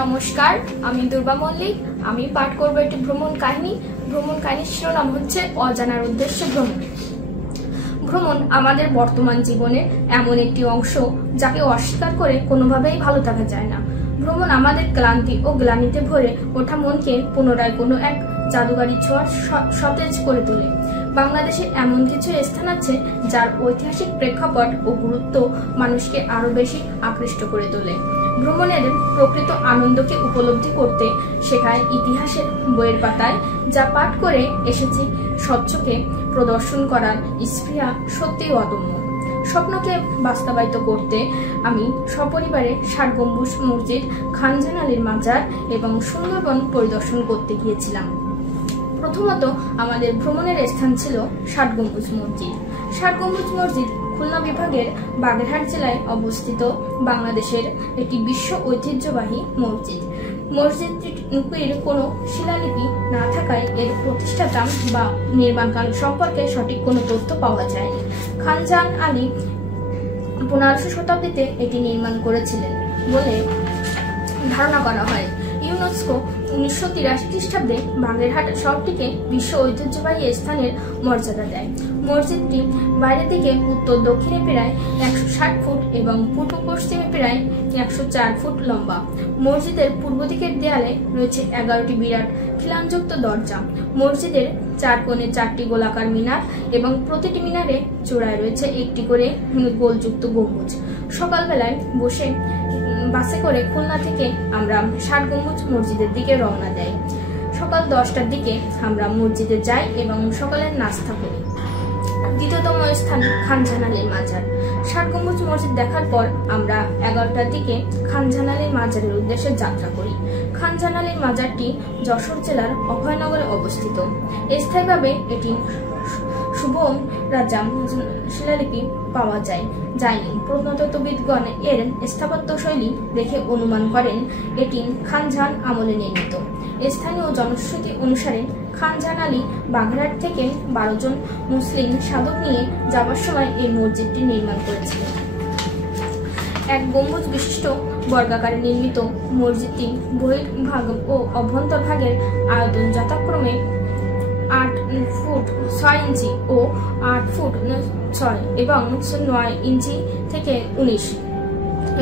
নমস্কার, আমি দুর্বা মল্লিক। আমি পাঠ করব একটি ভ্রমণ কাহিনী। ভ্রমণ কাহিনীর শিরোনাম হচ্ছে অজানার উদ্দেশ্যে ভ্রমণ। ভ্রমণ আমাদের বর্তমান জীবনের এমন একটি অংশ যাকে অস্বীকার করে কোনোভাবেই ভালো থাকা যায় না। ভ্রমণ আমাদের ক্লান্তি ও গ্লানিতে ভরে ওঠা মনকে পুনরায় কোনো এক জাদুকারী ছোঁয়া সতেজ করে তোলে। বাংলাদেশে এমন কিছু স্থান আছে যার ঐতিহাসিক প্রেক্ষাপট ও গুরুত্ব মানুষকে আরো বেশি আকৃষ্ট করে তোলে। ভ্রমণের প্রকৃত আনন্দকে উপলব্ধি করতে শেখায় ইতিহাসের বইয়ের পাতায় যা পাঠ করে এসেছি স্বচ্ছকে প্রদর্শন করার স্পৃহা সত্যিই অদম্য। স্বপ্নকে বাস্তবায়িত করতে আমি সপরিবারে ৬০ গম্বুজ মসজিদ, খানজান আলীর মাজার এবং সুন্দরবন পরিদর্শন করতে গিয়েছিলাম। প্রথমত আমাদের ভ্রমণের স্থান ছিল ৬০ গম্বুজ মসজিদ। ৬০ গম্বুজ মসজিদ খুলনা বিভাগের বাগেরহাট জেলায় অবস্থিত বাংলাদেশের একটি বিশ্ব ঐতিহ্যবাহী মসজিদ। মসজিদটির কোনো শিলালিপি না থাকায় এর প্রতিষ্ঠাতা বা নির্মাণকাল সম্পর্কে সঠিক কোনো তথ্য পাওয়া যায়নি। খানজান আলী ১৫শ শতাব্দীতে এটি নির্মাণ করেছিলেন বলে ধারণা করা হয়। ইউনেস্কো ১৯৮৩ খ্রিস্টাব্দে বাগেরহাট শহরটিকে বিশ্ব ঐতিহ্যবাহী স্থানের মর্যাদা দেয়। মসজিদটি বাইরে থেকে উত্তর দক্ষিণে প্রায় ১৬০ ফুট এবং পূর্ব পশ্চিমে প্রায় ১০৪ ফুট লম্বা। মসজিদের পূর্ব দিকের দেয়ালে রয়েছে ১১টি বিরাট খিলানযুক্ত দরজা। মসজিদের চার কোণে ৪টি গোলাকার মিনার এবং প্রতিটি মিনারে চূড়ায় রয়েছে একটি করে গোলযুক্ত গম্বুজ। সকালবেলায় বাসে করে খুলনা থেকে আমরা ৬০ গম্বুজ মসজিদের দিকে রওনা দেই। সকাল ১০টার দিকে আমরা মসজিদে যাই এবং সকালের নাস্তা করি। দ্বিতীয়তম স্থান খানজান আলীর মাজার। ৬০ গম্বুজ মসজিদ দেখার পর আমরা ১১টার দিকে খানজান আলীর মাজারের উদ্দেশ্যে যাত্রা করি। খানজান আলীর মাজারটি যশোর জেলার অভয়নগরে অবস্থিত। স্থায়ীভাবে এটি সুবর্ণ রাজা শিলালিপি পাওয়া যায়নি। প্রত্নতত্ত্ববিদগণ এর স্থাপত্য শৈলী দেখে অনুমান করেন এটি খানজান আমলে নির্মিত। স্থানীয় জনশ্রুতি অনুসারে খানজান আলী বাগেরহাট থেকে ১২ জন মুসলিম সাধক নিয়ে যাওয়ার সময় এই মসজিদটি নির্মাণ করেছিলেন। এক গম্বুজ বিশিষ্ট বর্গাকারে নির্মিত মসজিদটি বহির্ভাগ ও অভ্যন্তরভাগের আয়তন যথাক্রমে ৮ ফুট ৬ ইঞ্চি ও ৮ ফুট ৬ এবং ৯ ইঞ্চি থেকে ১৯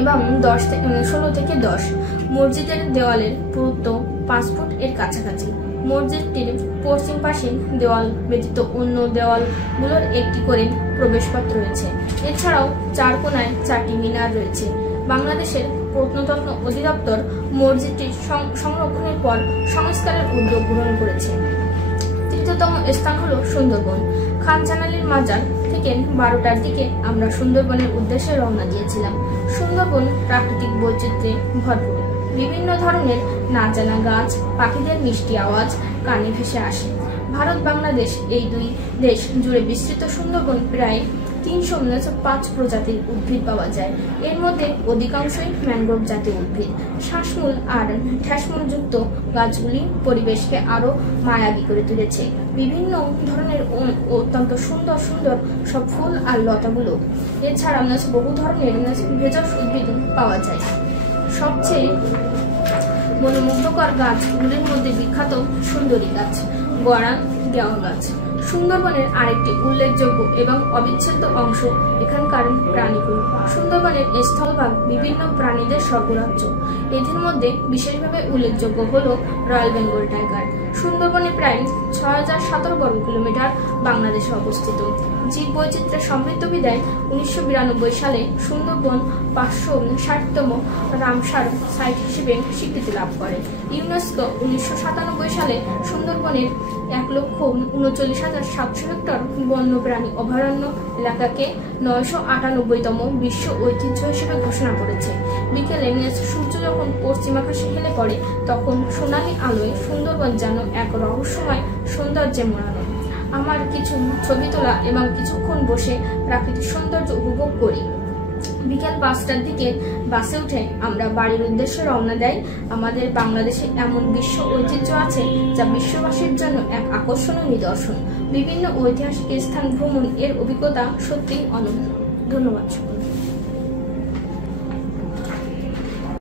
এবং ১৬ থেকে ১০। মসজিদের দেওয়ালের পুরুত্ব ৫ ফুট এর কাছাকাছি। মসজিদটির পশ্চিম পাশে দেওয়াল ব্যতীত অন্য দেওয়ালগুলোর একটি করে প্রবেশপথ রয়েছে। এছাড়াও চার কোণায় ৪টি মিনার রয়েছে। বাংলাদেশের প্রত্নতত্ত্ব অধিদপ্তর মসজিদটির সংরক্ষণের পর সংস্কারের উদ্যোগ গ্রহণ করেছে। তৃতীয়তম স্থান হলো সুন্দরবন। খানজান আলীর মাজার থেকে ১২টার দিকে আমরা সুন্দরবনের উদ্দেশ্যে রওনা দিয়েছিলাম। সুন্দরবন প্রাকৃতিক বৈচিত্র্যে ভরপুর। বিভিন্ন ধরনের না জানা গাছ, পাখিদের মিষ্টি আওয়াজ কানে ভেসে আসে। ভারত বাংলাদেশ এই দুই দেশ জুড়ে বিস্তৃত সুন্দরবন প্রায় ৩৫ প্রজাতির উদ্ভিদ পাওয়া যায়। এর মধ্যে অধিকাংশই ম্যানগ্রোভ জাতীয় উদ্ভিদ। শ্বাসমূল আর ঠ্যাসমূল যুক্ত গাছগুলি পরিবেশকে আরো মায়াবী করে তুলেছে। বিভিন্ন ধরনের অত্যন্ত সুন্দর সুন্দর সব ফুল আর লতাগুলো। এছাড়া বহু ধরনের ভেষজ উদ্ভিদ পাওয়া যায়। সবচেয়ে মনোমুগ্ধকর গাছগুলির মধ্যে বিখ্যাত সুন্দরী গাছ, গরান গেওয়া গাছ। সুন্দরবনের আরেকটি উল্লেখযোগ্য এবং অবিচ্ছেদ্য অংশ এখানকার প্রাণীকুল। সুন্দরবনের স্থলভাগ বিভিন্ন প্রাণীদের স্বর্গরাজ্য। এদের মধ্যে বিশেষভাবে উল্লেখযোগ্য হল রয়্যাল বেঙ্গল টাইগার। সুন্দরবনে প্রায় ৬০১৭ বর্গ কিলোমিটার বাংলাদেশে অবস্থিত। জীব বৈচিত্র্যের সমৃদ্ধ বিদায় ১৯৯২ সালে সুন্দরবন ৫৬০তম রামসার সাইট হিসেবে স্বীকৃতি লাভ করে। ইউনেস্কো ১৯৯৭ সালে সুন্দরবনের ১,৩৯,৭০০ হেক্টর বন্যপ্রাণী অভয়ারণ্য এলাকাকে ৯৯৮তম বিশ্ব ঐতিহ্য হিসেবে ঘোষণা করেছে। বিকেলে সূর্য যখন পশ্চিম আকাশে হেলে পড়ে তখন সোনালী আলোয় সুন্দরবন যেন এক রহস্যময় সৌন্দর্যে মোড়ানো। আমার কিছু ছবি তোলা এবং কিছুক্ষণ বসে প্রাকৃতিক সৌন্দর্য উপভোগ করি। বিকেল ৫টার দিকে বাসে উঠে আমরা বাড়ির উদ্দেশ্যে রওনা দেই। আমাদের বাংলাদেশে এমন বিশ্ব ঐতিহ্য আছে যা বিশ্ববাসীর জন্য এক আকর্ষণীয় নিদর্শন। বিভিন্ন ঐতিহাসিক স্থান ভ্রমণ এর অভিজ্ঞতা সত্যিই অনন্য। ধন্যবাদ।